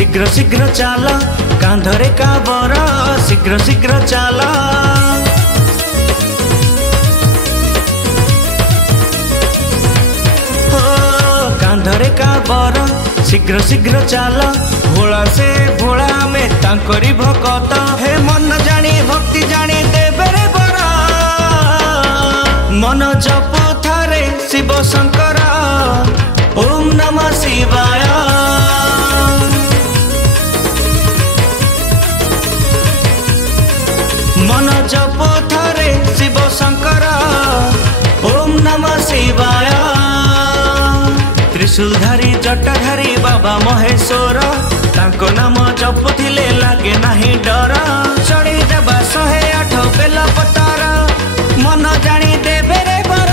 शीघ्र शीघ्र चाल कांधरे काबर शीघ्र शीघ्र चाल कांधरे काबर शीघ्र शीघ्र चाल भोला से भोला में तांकरी भकत हे मन जानी भक्ति जानी देवे रे बर मन जप थारे शिव शंकर ओम नमः शिवाय मन जप थारे शिव शंकर ओम नमः शिवाय त्रिशूलधारी जटाधारी बाबा महेश्वर तांको नाम जपुथिले लागे नाही डर चढ़ी देबा 108 बेल पतर मन जानी देवे रे बर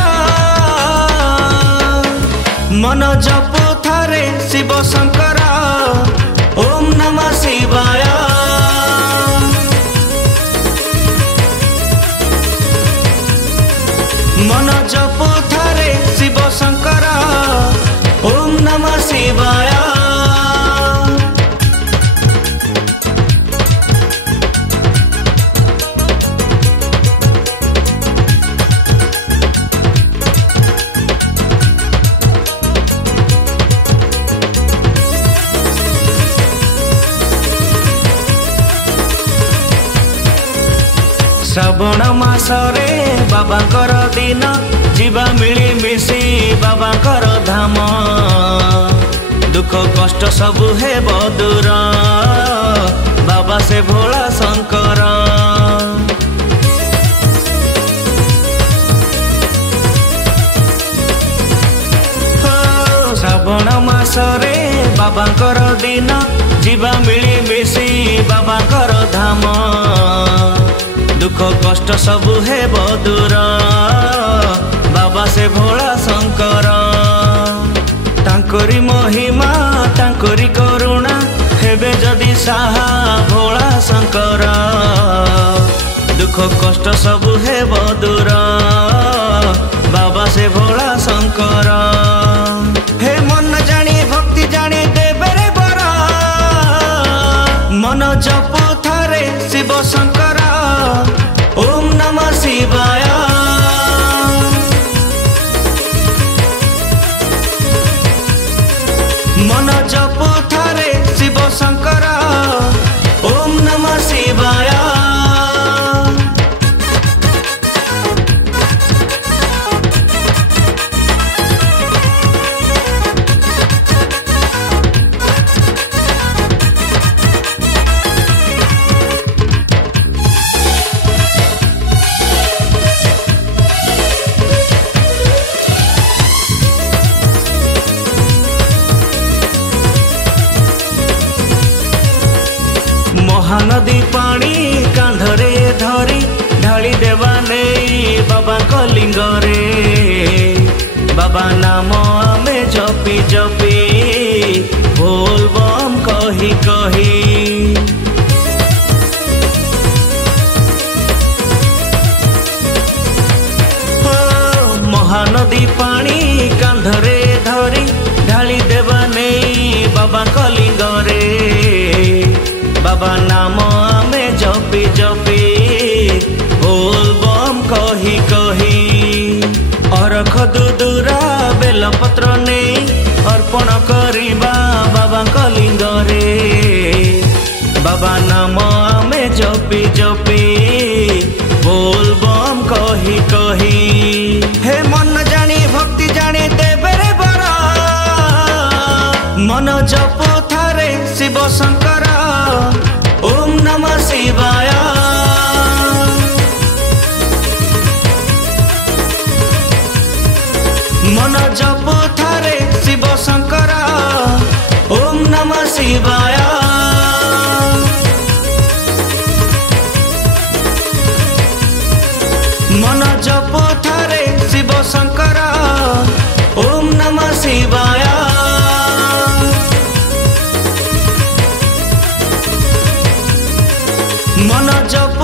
मन जप थारे शिव शंकर ओम नमः शिवाय मन जप थारे शिव शंकर ओम नमः शिवाय श्रावण मासरे बाबांकर दिन जीवा मिली मिसी बाबांकर धाम दुख कष्ट सबु हे दूर बाबा से भोला शंकर श्रावण मासरे बाबांकर दिन जीवा मिली मिसी बाबांकर धाम दुख कष्ट सबु हे दूर बाबा से भोला शंकर तांकरी महिमा तांकरी करुणा हेबे जदि साहा भोला शंकर दुख कष्ट सबु हे दूर बाबा से भोला शंकर हे मन जानी भक्ति जानी देवे रे बर मन जप थारे शिव शंकर ओम नमः शिवाय मन जप थारे शिव शंकर ओम नमः शिवाय महानदी पानी कांधरे धरी ढाली देवा नहीं बाबा कलिंग रे बाबा नाम आमे जपी जपी बोल बम कही कही महानदी पानी कांधरे धरी ढाली देवा नहीं बाबा कलिंग रे बाबा नाम आमे जपी जपी बोल बम कही कही अरख दुदुरा बेलपत्र नहीं अर्पण करिबा बाबा कलिंग रे बाबा नाम आमे जपी जपी बोल बम कही कही हे मन जानी भक्ति जानी देवे रे बर मन जप थारे शिव शंकर ओम नमः शिवाय मन जप थारे शिव शंकर ओम नमः शिवाय मन जप थारे शिव शंकर ओम नमः शिवाय मन जप